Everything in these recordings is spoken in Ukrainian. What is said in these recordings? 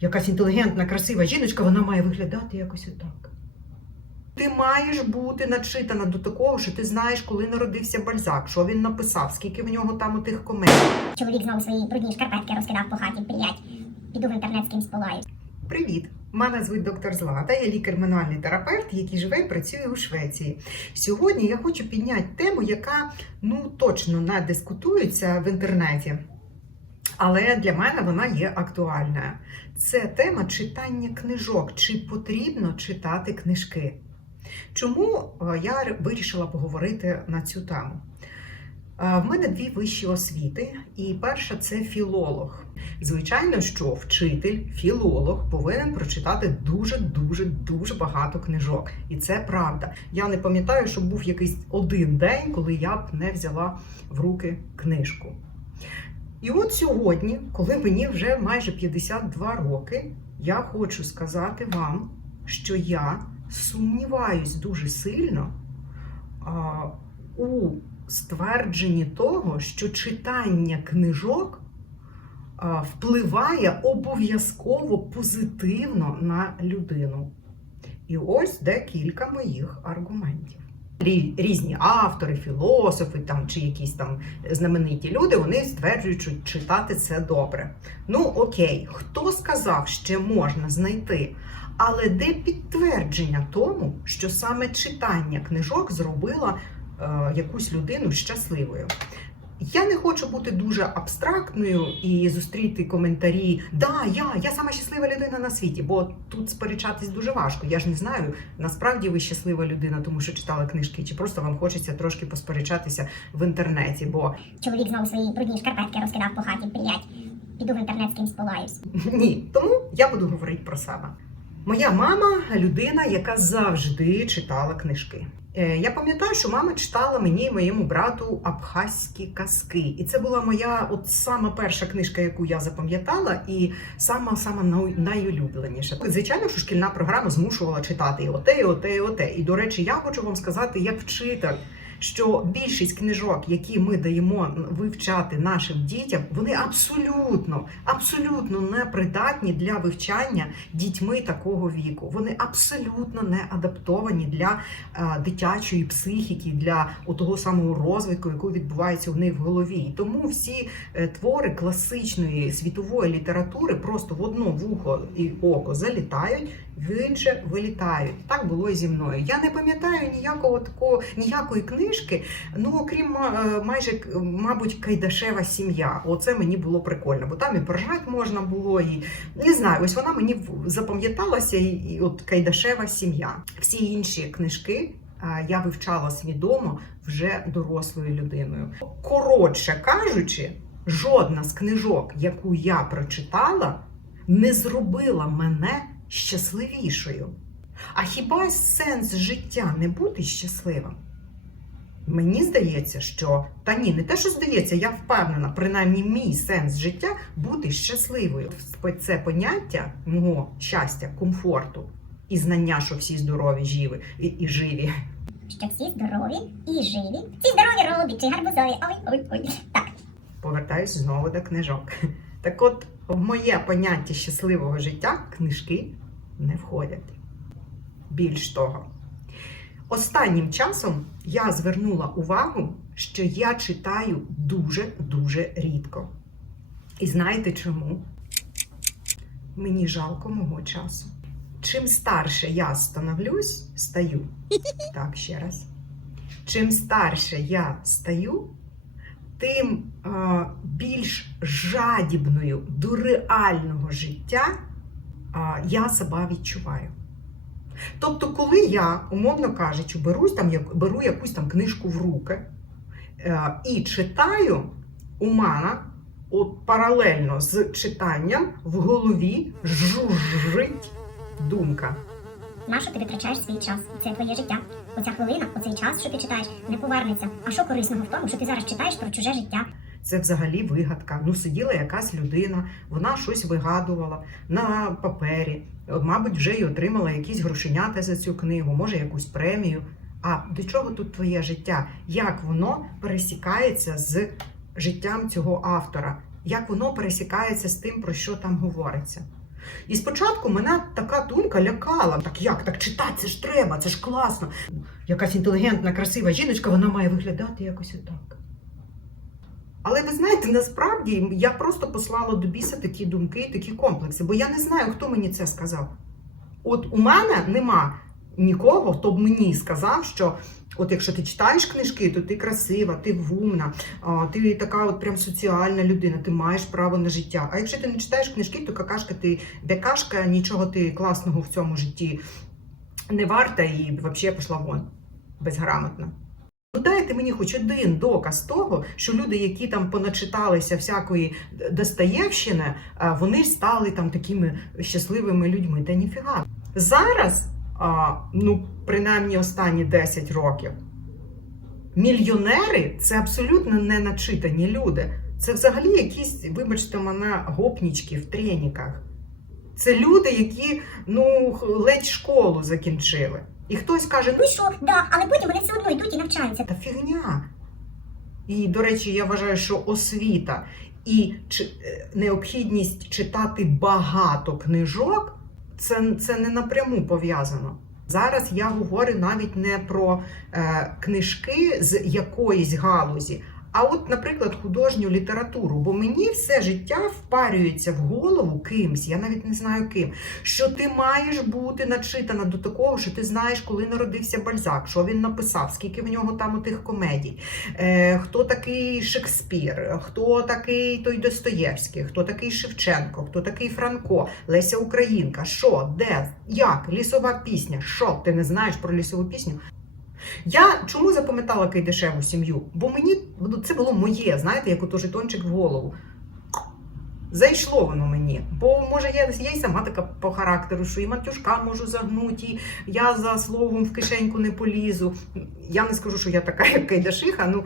Якась інтелігентна, красива жіночка, вона має виглядати якось отак. Ти маєш бути начитана до такого, що ти знаєш, коли народився Бальзак, що він написав, скільки в нього там у тих коментів. Чоловік знову свої брудні шкарпетки розкидав по хаті, блять. Піду в інтернет з кимсь полаю. Привіт! Мене звуть доктор Злата, я лікар-мануальний терапевт, який живе і працює у Швеції. Сьогодні я хочу підняти тему, яка ну точно не дискутується в інтернеті. Але для мене вона є актуальною. Це тема читання книжок. Чи потрібно читати книжки? Чому е, я вирішила поговорити на цю тему? Е, В мене дві вищі освіти, і перша це філолог. Звичайно, що вчитель, філолог повинен прочитати дуже, дуже, дуже багато книжок. І це правда. Я не пам'ятаю, що був якийсь один день, коли я б не взяла в руки книжку. І от сьогодні, коли мені вже майже 52 роки, я хочу сказати вам, що я сумніваюсь дуже сильно а, у ствердженні того, що читання книжок а, впливає обов'язково позитивно на людину. І ось декілька моїх аргументів. Рі- Різні автори, філософи там, чи якісь там знамениті люди, вони стверджують, що читати це добре. Ну окей, хто сказав, ще можна знайти, але де підтвердження тому, що саме читання книжок зробила е, якусь людину щасливою? Я не хочу бути дуже абстрактною і зустріти коментарі Да, я, я сама щаслива людина на світі, бо тут сперечатись дуже важко. Я ж не знаю, насправді ви щаслива людина, тому що читали книжки, чи просто вам хочеться трошки посперечатися в інтернеті, бо Чоловік знову свої брудні шкарпетки розкидав по хаті, блять. Піду в інтернет з кимсь полаюсь. Ні, тому я буду говорити про себе. Моя мама людина, яка завжди читала книжки. Е, Я пам'ятаю, що мама читала мені і моєму брату абхазькі казки. І це була моя от сама перша книжка, яку я запам'ятала, і сама сама най- найулюбленіша. Звичайно, що шкільна програма змушувала читати і оте, і оте, і оте. І до речі, я хочу вам сказати, як вчитель, що більшість книжок, які ми даємо вивчати нашим дітям, вони абсолютно, абсолютно не придатні для вивчання дітьми такого віку. Вони абсолютно не адаптовані для е, дитячої психіки, для того самого розвитку, який відбувається у них в голові. І тому всі е, твори класичної світової літератури просто в одно вухо і око залітають. Інше вилітають. Так було і зі мною. Я не пам'ятаю ніякого такого, ніякої книжки, ну окрім е, майже мабуть, Кайдашева сім'я. Оце мені було прикольно, бо там і поржати можна було, і не знаю, ось вона мені запам'яталася, і, і от Кайдашева сім'я. Всі інші книжки е, я вивчала свідомо вже дорослою людиною. Коротше кажучи, жодна з книжок, яку я прочитала, не зробила мене щасливішою. А хіба сенс життя не бути щасливим? Мені здається, що та ні, не те, що здається, я впевнена, принаймні мій сенс життя бути щасливою. Це поняття мого щастя, комфорту і знання, що всі здорові, живі і, і живі. Що всі здорові і живі. Всі здорові робі, чи гарбузові. Ой, ой, ой. Так. Повертаюсь знову до книжок. Так от, в моє поняття щасливого життя книжки не входять. Більш того, останнім часом я звернула увагу, що я читаю дуже-дуже рідко. І знаєте чому? Мені жалко мого часу. Чим старше я становлюсь, стаю. Так, ще раз. Чим старше я стаю, тим е, більш жадібною до реального життя я себе відчуваю. Тобто, коли я, умовно кажучи, берусь там, як- беру якусь там книжку в руки е, і читаю, у мене от паралельно з читанням в голові жужжить думка. Нащо ти витрачаєш свій час? Це твоє життя. Оця хвилина, оцей час, що ти читаєш, не повернеться. А що корисного в тому, що ти зараз читаєш про чуже життя? Це взагалі вигадка. Ну, сиділа якась людина, вона щось вигадувала на папері. Мабуть, вже й отримала якісь грошенята за цю книгу, може якусь премію. А до чого тут твоє життя? Як воно пересікається з життям цього автора? Як воно пересікається з тим, про що там говориться? І спочатку мене така думка лякала. Так як? Так читати це ж треба, це ж класно. Якась інтелігентна, красива жіночка, вона має виглядати якось отак. Але ви знаєте, насправді я просто послала до біса такі думки, такі комплекси, бо я не знаю, хто мені це сказав. От у мене нема нікого, хто б мені сказав, що от якщо ти читаєш книжки, то ти красива, ти вумна, ти така от прям соціальна людина, ти маєш право на життя. А якщо ти не читаєш книжки, то какашка ти бякашка, нічого ти класного в цьому житті не варта і взагалі пішла вон безграмотна. Дайте мені хоч один доказ того, що люди, які там поначиталися всякої Достоєвщини, вони стали там такими щасливими людьми. Та ніфіга. Зараз, ну, принаймні останні 10 років, мільйонери це абсолютно не начитані люди. Це взагалі якісь, вибачте мене, гопнічки в треніках. Це люди, які ну, ледь школу закінчили. І хтось каже, Ну що, да, але потім вони все одно йдуть і навчаються. та фігня. І, до речі, я вважаю, що освіта і е, необхідність читати багато книжок це, це не напряму пов'язано. Зараз я говорю навіть не про е, книжки з якоїсь галузі, а от, наприклад, художню літературу. Бо мені все життя впарюється в голову кимсь, я навіть не знаю ким, що ти маєш бути начитана до такого, що ти знаєш, коли народився Бальзак, що він написав, скільки в нього там у тих комедій, е, хто такий Шекспір, хто такий той Достоєвський, хто такий Шевченко, хто такий Франко, Леся Українка, що, де, як, лісова пісня, що ти не знаєш про лісову пісню? Я чому запам'ятала Кайдашеву сім'ю? Бо мені ну, це було моє, знаєте, як ото жетончик в голову. Зайшло воно мені. Бо може я, я й сама така по характеру, що і матюшка можу загнути, і я за словом в кишеньку не полізу. Я не скажу, що я така, як Кайдашиха. Ну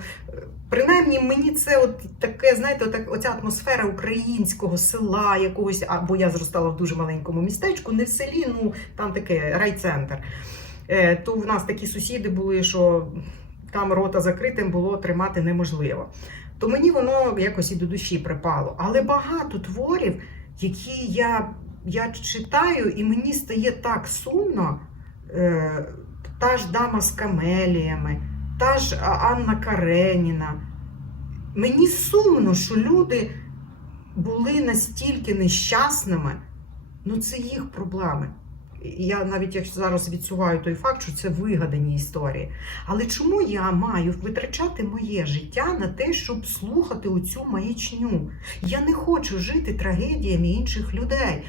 принаймні мені це от таке, знаєте, отак, оця атмосфера українського села, якогось, або я зростала в дуже маленькому містечку, не в селі, ну там таке райцентр. Е, то в нас такі сусіди були, що там рота закритим було тримати неможливо. То мені воно якось і до душі припало. Але багато творів, які я, я читаю, і мені стає так сумно. Е, та ж дама з камеліями, та ж Анна Кареніна. Мені сумно, що люди були настільки нещасними. Ну, це їх проблеми. Я навіть якщо зараз відсуваю той факт, що це вигадані історії. Але чому я маю витрачати моє життя на те, щоб слухати оцю маячню? Я не хочу жити трагедіями інших людей.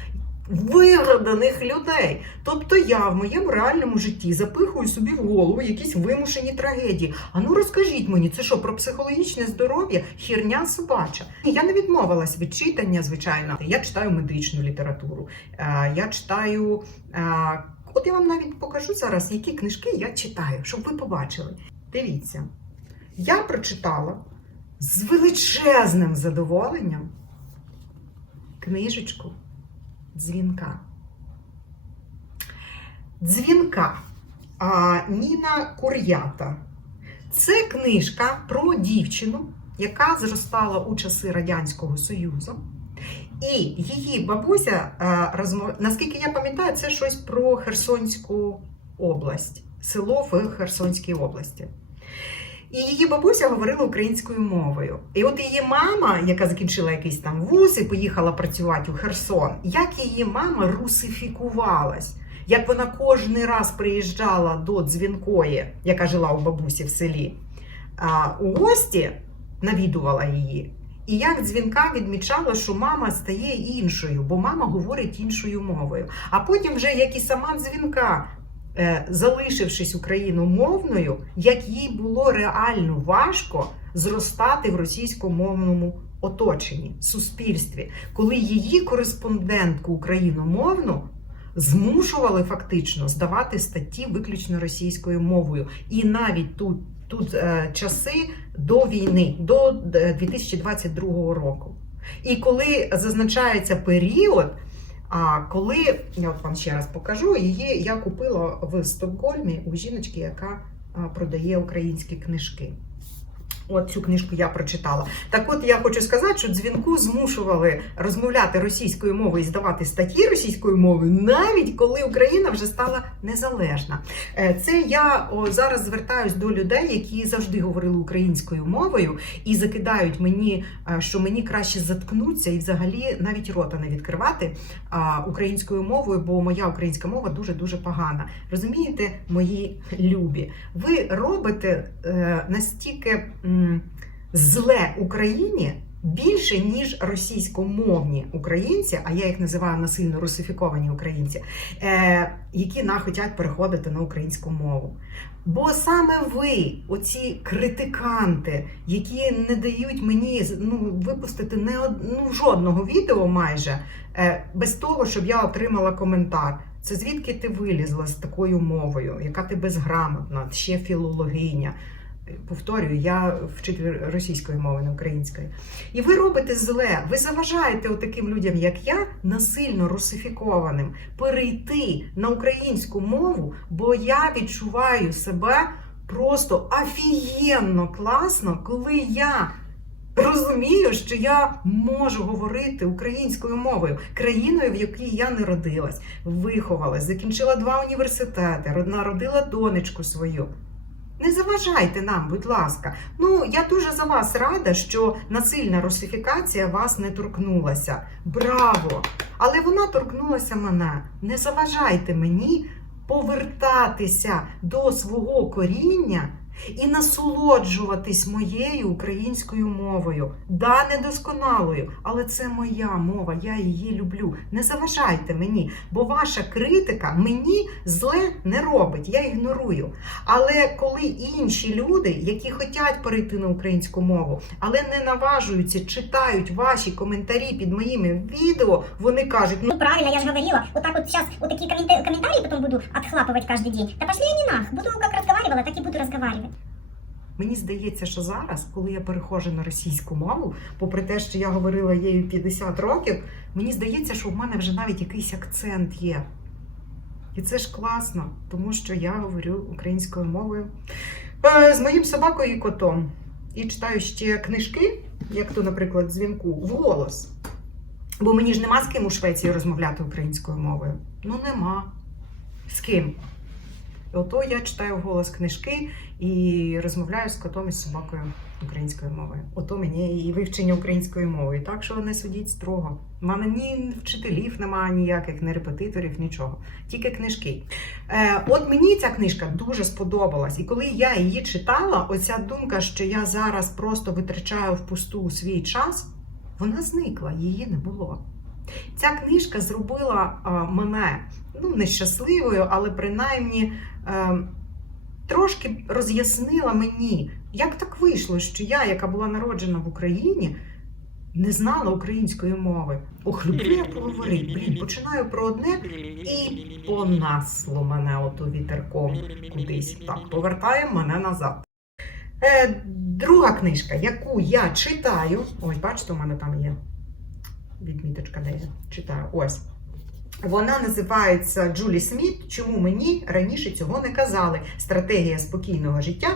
Вигаданих людей. Тобто я в моєму реальному житті запихую собі в голову якісь вимушені трагедії. А ну розкажіть мені, це що про психологічне здоров'я? Хірня собача. Я не відмовилась від читання, звичайно. Я читаю медичну літературу. Е, Я читаю. е, От я вам навіть покажу зараз, які книжки я читаю, щоб ви побачили. Дивіться, я прочитала з величезним задоволенням книжечку дзвінка. Дзвінка а, Ніна Кур'ята. Це книжка про дівчину, яка зростала у часи Радянського Союзу. І її бабуся, а, розмов... наскільки я пам'ятаю, це щось про Херсонську область, село в Херсонській області. І її бабуся говорила українською мовою. І от її мама, яка закінчила якийсь там вуз і поїхала працювати у Херсон, як її мама русифікувалась, як вона кожен раз приїжджала до дзвінкої, яка жила у бабусі в селі, у гості навідувала її. І як дзвінка відмічала, що мама стає іншою, бо мама говорить іншою мовою. А потім, вже як і сама дзвінка залишившись україномовною, як їй було реально важко зростати в російськомовному оточенні, суспільстві, коли її кореспондентку україномовну змушували фактично здавати статті виключно російською мовою. І навіть тут, тут е, часи до війни, до е, 2022 року. І коли зазначається період, а коли я от вам ще раз покажу, її я купила в Стокгольмі у жіночки, яка продає українські книжки. От цю книжку я прочитала. Так от я хочу сказати, що дзвінку змушували розмовляти російською мовою і здавати статті російською мовою, навіть коли Україна вже стала незалежна. Е, Це я о, зараз звертаюсь до людей, які завжди говорили українською мовою і закидають мені, е, що мені краще заткнутися і взагалі навіть рота не відкривати українською мовою, бо моя українська мова дуже дуже погана. Розумієте, мої любі, ви робите е, настільки зле Україні. Більше ніж російськомовні українці, а я їх називаю насильно русифіковані українці, е, які на хочуть переходити на українську мову. Бо саме ви, оці критиканти, які не дають мені ну, випустити не од- ну, жодного відео майже е, без того, щоб я отримала коментар. Це звідки ти вилізла з такою мовою, яка ти безграмотна, ще філологиня. Повторюю, я вчитель російської мови, не української. І ви робите зле, ви заважаєте таким людям, як я, насильно русифікованим, перейти на українську мову, бо я відчуваю себе просто офігенно класно, коли я розумію, що я можу говорити українською мовою, країною, в якій я не родилась, виховалась, закінчила два університети, народила донечку свою. Не заважайте нам, будь ласка. Ну, я дуже за вас рада, що насильна русифікація вас не торкнулася. Браво! Але вона торкнулася мене. Не заважайте мені повертатися до свого коріння і насолоджуватись моєю українською мовою. Да, недосконалою, але це моя мова, я її люблю. Не заважайте мені, бо ваша критика мені зле не робить, я ігнорую. Але коли інші люди, які хочуть перейти на українську мову, але не наважуються, читають ваші коментарі під моїми відео, вони кажуть, ну Ну правильно, я же говорила. Вот так вот сейчас вот такие комменты- комментарии потом буду отхлапывать каждый день. Да пошли они нах. Буду как разговаривала, так и буду разговаривать. Мені здається, що зараз, коли я переходжу на російську мову, попри те, що я говорила її 50 років, мені здається, що в мене вже навіть якийсь акцент є. І це ж класно, тому що я говорю українською мовою е, з моїм собакою і котом. І читаю ще книжки, як то, наприклад, дзвінку, вголос. Бо мені ж нема з ким у Швеції розмовляти українською мовою. Ну нема. З ким? І ото я читаю вголос книжки і розмовляю з котом і з собакою українською мовою. Ото мені і вивчення української мови. Так що не судіть строго. У мене ні вчителів немає ніяких, ні репетиторів, нічого. Тільки книжки. Е, от мені ця книжка дуже сподобалась. І коли я її читала, оця думка, що я зараз просто витрачаю впусту свій час, вона зникла, її не було. Ця книжка зробила а, мене ну, нещасливою, але принаймні е, трошки роз'яснила мені, як так вийшло, що я, яка була народжена в Україні, не знала української мови. Ох, люблю я поговорити. Блін, починаю про одне і понасло мене ото вітерком кудись. Так, повертає мене назад. Е, друга книжка, яку я читаю. Ось, бачите, у мене там є відміточка, де я читаю. Ось. Вона називається Джулі Сміт. Чому мені раніше цього не казали? Стратегія спокійного життя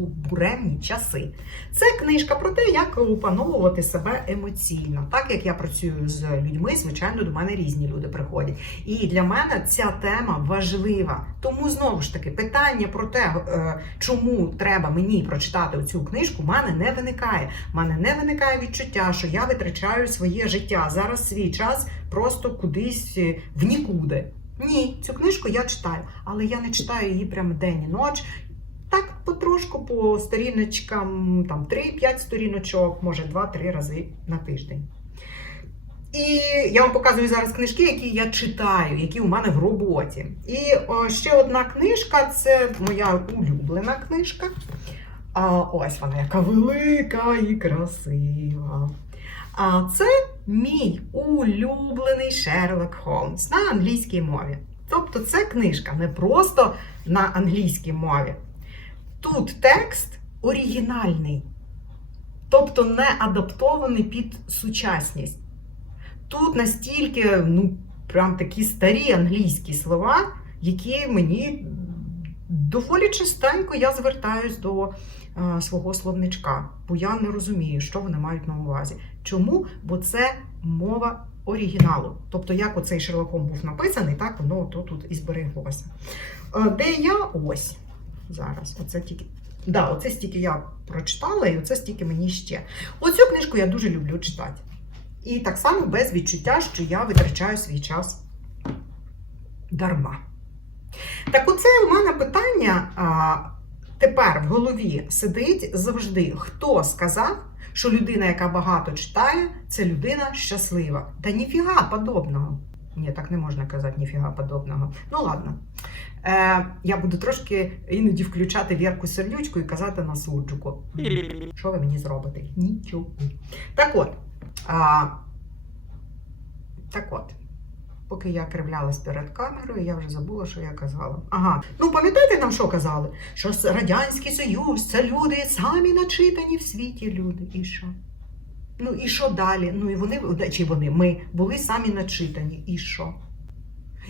у буремні часи. Це книжка про те, як опановувати себе емоційно. Так як я працюю з людьми, звичайно, до мене різні люди приходять. І для мене ця тема важлива. Тому знову ж таки питання про те, е, чому треба мені прочитати цю книжку, в мене не виникає. У мене не виникає відчуття, що я витрачаю своє життя зараз свій час просто кудись е, в нікуди. Ні, цю книжку я читаю, але я не читаю її прямо день і ніч. Так, потрошку по сторіночкам, там 3-5 сторіночок, може 2-3 рази на тиждень. І я вам показую зараз книжки, які я читаю, які у мене в роботі. І о, ще одна книжка це моя улюблена книжка. А ось вона, яка велика і красива. А це мій улюблений Шерлок Холмс на англійській мові. Тобто, це книжка не просто на англійській мові. Тут текст оригінальний, тобто не адаптований під сучасність. Тут настільки, ну, прям такі старі англійські слова, які мені доволі частенько я звертаюсь до е, свого словничка, бо я не розумію, що вони мають на увазі. Чому? Бо це мова оригіналу. Тобто, як оцей Шерлоком був написаний, так воно то тут і збереглося. Е, Де я ось зараз. Оце тільки. Да, оце стільки я прочитала, і оце стільки мені ще. Оцю книжку я дуже люблю читати. І так само без відчуття, що я витрачаю свій час дарма. Так, оце у мене питання а, тепер в голові сидить завжди. Хто сказав, що людина, яка багато читає, це людина щаслива? Та ніфіга подобного. Ні, так не можна казати, ніфіга подобного. Ну ладно. Е, я буду трошки іноді включати Вірку Сердючку і казати на суджуку. Що ви мені зробите? Нічого. Так от. А, так от. Поки я кривлялась перед камерою, я вже забула, що я казала. Ага, ну пам'ятаєте нам, що казали? Що Радянський Союз це люди самі начитані в світі люди. І що? Ну і що далі? Ну і вони, чи вони, ми були самі начитані. І що?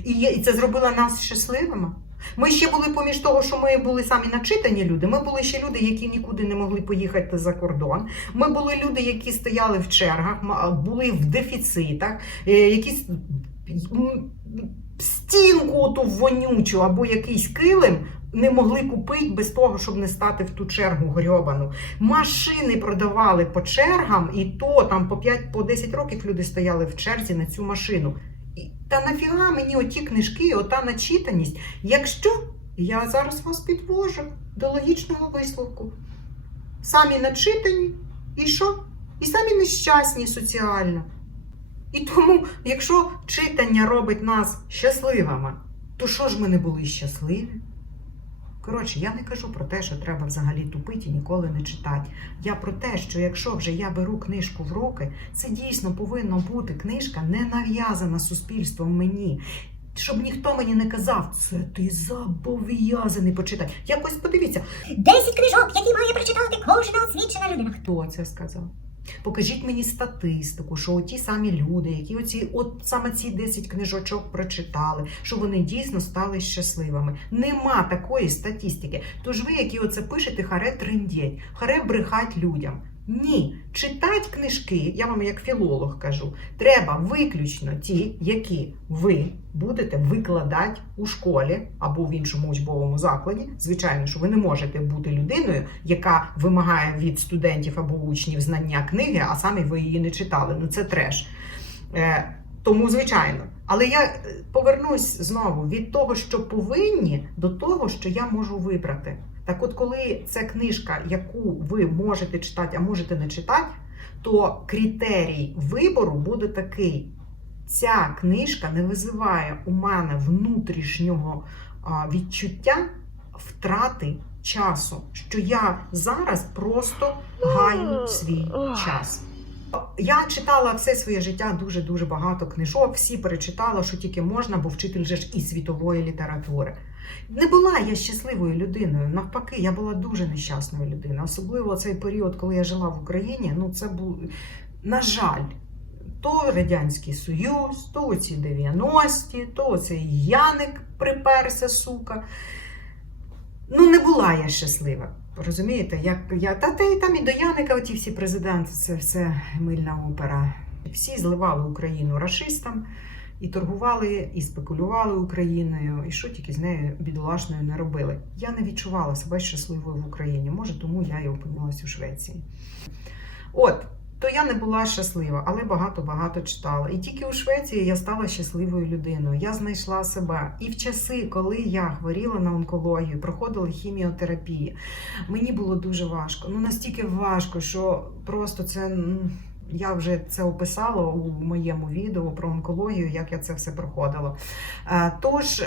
І, і це зробило нас щасливими. Ми ще були поміж того, що ми були самі начитані люди. Ми були ще люди, які нікуди не могли поїхати за кордон. Ми були люди, які стояли в чергах, були в дефіцитах, е, якісь стінку ту вонючу або якийсь килим. Не могли купити без того, щоб не стати в ту чергу грьобану. Машини продавали по чергам, і то там по 5 по 10 років люди стояли в черзі на цю машину. І, та нафіга мені оті книжки, ота начитаність, якщо я зараз вас підвожу до логічного висновку. Самі начитані, і що? І самі нещасні соціально. І тому, якщо читання робить нас щасливими, то що ж ми не були щасливі? Коротше, я не кажу про те, що треба взагалі тупити і ніколи не читати. Я про те, що якщо вже я беру книжку в руки, це дійсно повинна бути книжка, не нав'язана суспільством мені. Щоб ніхто мені не казав, це ти зобов'язаний почитати. Якось подивіться, 10 книжок, які має прочитати кожна освічена людина. хто це сказав. Покажіть мені статистику, що ті самі люди, які оці, от саме ці 10 книжочок прочитали, що вони дійсно стали щасливими. Нема такої статистики. Тож ви, які оце пишете, харе триндєть, харе брехать людям. Ні, читать книжки, я вам як філолог кажу, треба виключно ті, які ви будете викладати у школі або в іншому учбовому закладі. Звичайно, що ви не можете бути людиною, яка вимагає від студентів або учнів знання книги, а самі ви її не читали. Ну це треш. Е, тому, звичайно. Але я е, повернусь знову від того, що повинні, до того, що я можу вибрати. Так от, коли це книжка, яку ви можете читати, а можете не читати, то критерій вибору буде такий: ця книжка не визиває у мене внутрішнього відчуття втрати часу, що я зараз просто гаю свій час. Я читала все своє життя дуже дуже багато книжок, всі перечитала, що тільки можна, бо вчитель же ж і світової літератури. Не була я щасливою людиною. Навпаки, я була дуже нещасною людиною. Особливо цей період, коли я жила в Україні. Ну, це був, на жаль, то Радянський Союз, то ці 90-ті, то цей Яник приперся, сука. Ну, не була я щаслива. Розумієте, як я та те там і до Яника, оті всі президенти, це все мильна опера. Всі зливали Україну рашистам і торгували, і спекулювали Україною, і що тільки з нею бідолашною не робили. Я не відчувала себе щасливою в Україні. Може, тому я і опинилась у Швеції. От. То я не була щаслива, але багато-багато читала. І тільки у Швеції я стала щасливою людиною. Я знайшла себе. І в часи, коли я хворіла на онкологію, проходила хіміотерапії, мені було дуже важко. Ну настільки важко, що просто це. Я вже це описала у моєму відео про онкологію, як я це все проходила. Е, Тож е,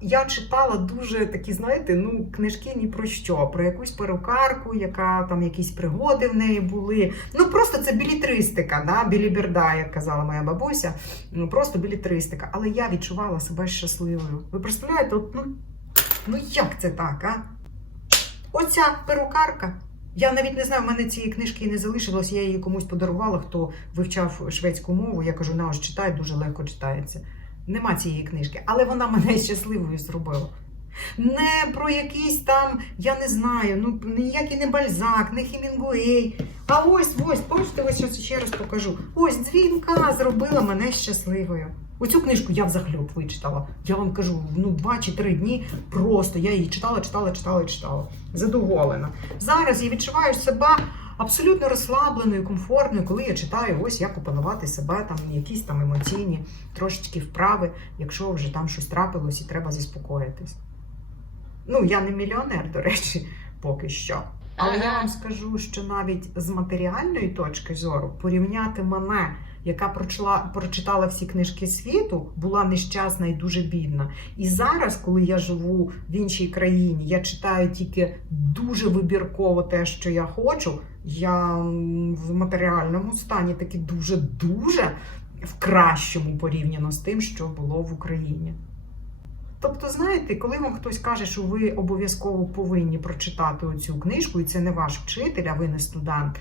я читала дуже такі, знаєте, ну книжки ні про що, про якусь перукарку, яка там якісь пригоди в неї були. Ну просто це білітристика, да? біліберда, як казала моя бабуся. Ну просто білітристика. Але я відчувала себе щасливою. Ви представляєте, от, ну, ну як це так, а? Оця перукарка. Я навіть не знаю, в мене цієї книжки не залишилось, я її комусь подарувала, хто вивчав шведську мову. Я кажу, на ось читай, дуже легко читається. Нема цієї книжки, але вона мене щасливою зробила. Не про якийсь там, я не знаю, ну ніякий не бальзак, не Хемінгуей. А ось ось, бачите, ось щас ще раз покажу. Ось дзвінка зробила мене щасливою. Оцю книжку я взахльоб вичитала. Я вам кажу, ну два чи три дні просто я її читала, читала, читала читала. Задоволена. Зараз я відчуваю себе абсолютно розслабленою, комфортною, коли я читаю, ось як опанувати себе, там якісь там емоційні трошечки вправи, якщо вже там щось трапилось і треба заспокоїтись. Ну, я не мільйонер, до речі, поки що. Але я вам скажу, що навіть з матеріальної точки зору порівняти мене, яка прочла, прочитала всі книжки світу, була нещасна і дуже бідна. І зараз, коли я живу в іншій країні, я читаю тільки дуже вибірково те, що я хочу. Я в матеріальному стані таки дуже-дуже в кращому порівняно з тим, що було в Україні. Тобто, знаєте, коли вам хтось каже, що ви обов'язково повинні прочитати оцю книжку, і це не ваш вчитель, а ви не студент.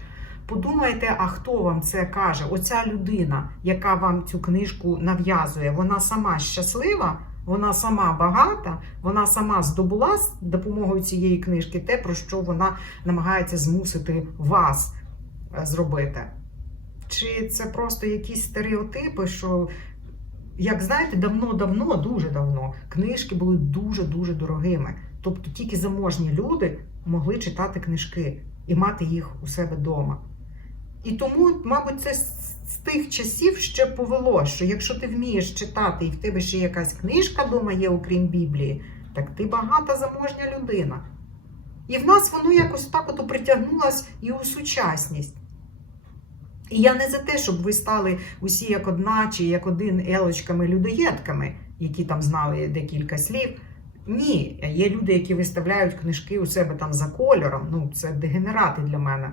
Подумайте, а хто вам це каже? Оця людина, яка вам цю книжку нав'язує, вона сама щаслива, вона сама багата, вона сама здобула з допомогою цієї книжки те, про що вона намагається змусити вас е, зробити. Чи це просто якісь стереотипи, що як знаєте, давно-давно, дуже давно, книжки були дуже-дуже дорогими. Тобто тільки заможні люди могли читати книжки і мати їх у себе вдома. І тому, мабуть, це з тих часів ще повело, що якщо ти вмієш читати і в тебе ще якась книжка вдома є, окрім Біблії, так ти багата заможня людина. І в нас воно якось так от притягнулось і у сучасність. І я не за те, щоб ви стали усі як одна чи як один елочками-людоєдками, які там знали декілька слів. Ні, є люди, які виставляють книжки у себе там за кольором. Ну, це дегенерати для мене.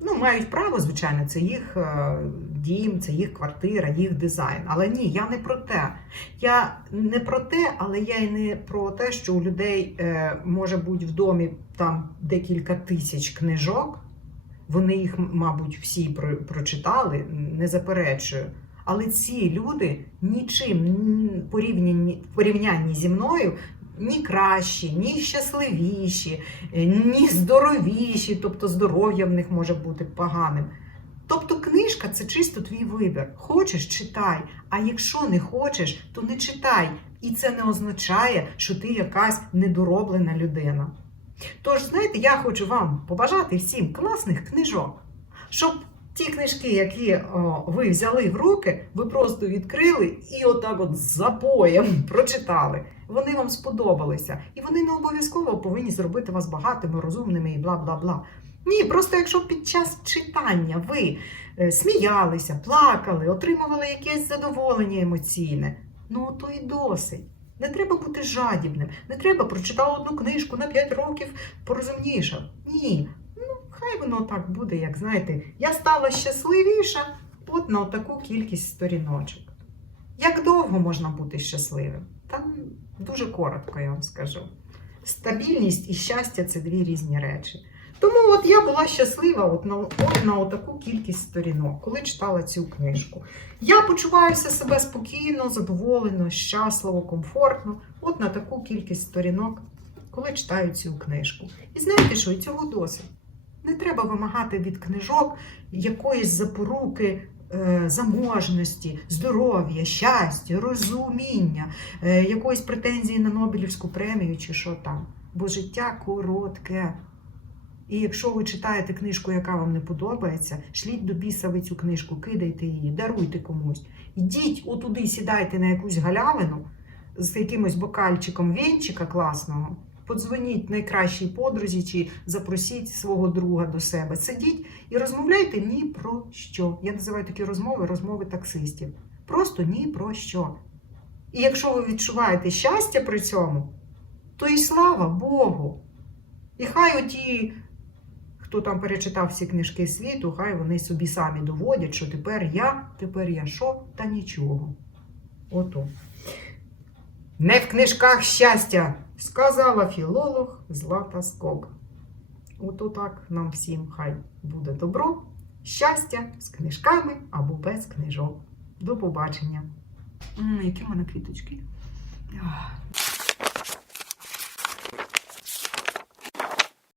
Ну, мають право, звичайно, це їх е, дім, це їх квартира, їх дизайн. Але ні, я не про те. Я не про те, але я й не про те, що у людей е, може бути в домі там декілька тисяч книжок. Вони їх, мабуть, всі прочитали, не заперечую. Але ці люди нічим порівнянні, порівнянні зі мною ні кращі, ні щасливіші, е, ні здоровіші, тобто здоров'я в них може бути поганим. Тобто книжка це чисто твій вибір. Хочеш читай, а якщо не хочеш, то не читай. І це не означає, що ти якась недороблена людина. Тож, знаєте, я хочу вам побажати всім класних книжок, щоб ті книжки, які о, ви взяли в руки, ви просто відкрили і отак от з запоєм прочитали. Вони вам сподобалися. І вони не обов'язково повинні зробити вас багатими, розумними і бла бла бла. Ні, просто якщо під час читання ви е, сміялися, плакали, отримували якесь задоволення емоційне, ну то і досить. Не треба бути жадібним, не треба прочитав одну книжку на 5 років порозумнішав. Ні, ну хай воно так буде, як знаєте, я стала щасливіша от на таку кількість сторіночок. Як довго можна бути щасливим? Там дуже коротко, я вам скажу. Стабільність і щастя це дві різні речі. Тому от я була щаслива от на, от на таку кількість сторінок, коли читала цю книжку. Я почуваюся себе спокійно, задоволено, щасливо, комфортно, от на таку кількість сторінок, коли читаю цю книжку. І знаєте що, і цього досить. Не треба вимагати від книжок якоїсь запоруки е, заможності, здоров'я, щастя, розуміння, е, якоїсь претензії на Нобелівську премію чи що там. Бо життя коротке. І якщо ви читаєте книжку, яка вам не подобається, шліть до біса цю книжку, кидайте її, даруйте комусь. Йдіть отуди, сідайте на якусь галявину з якимось бокальчиком вінчика класного. Подзвоніть найкращій подрузі чи запросіть свого друга до себе. Сидіть і розмовляйте ні про що. Я називаю такі розмови розмови таксистів. Просто ні про що. І якщо ви відчуваєте щастя при цьому, то і слава Богу. І хай оті, хто там перечитав всі книжки світу, хай вони собі самі доводять, що тепер я, тепер я що, та нічого. Ото. Не в книжках щастя, сказала філолог Злата Скок. Ото так нам всім хай буде добро, щастя з книжками або без книжок. До побачення. М, які в мене квіточки.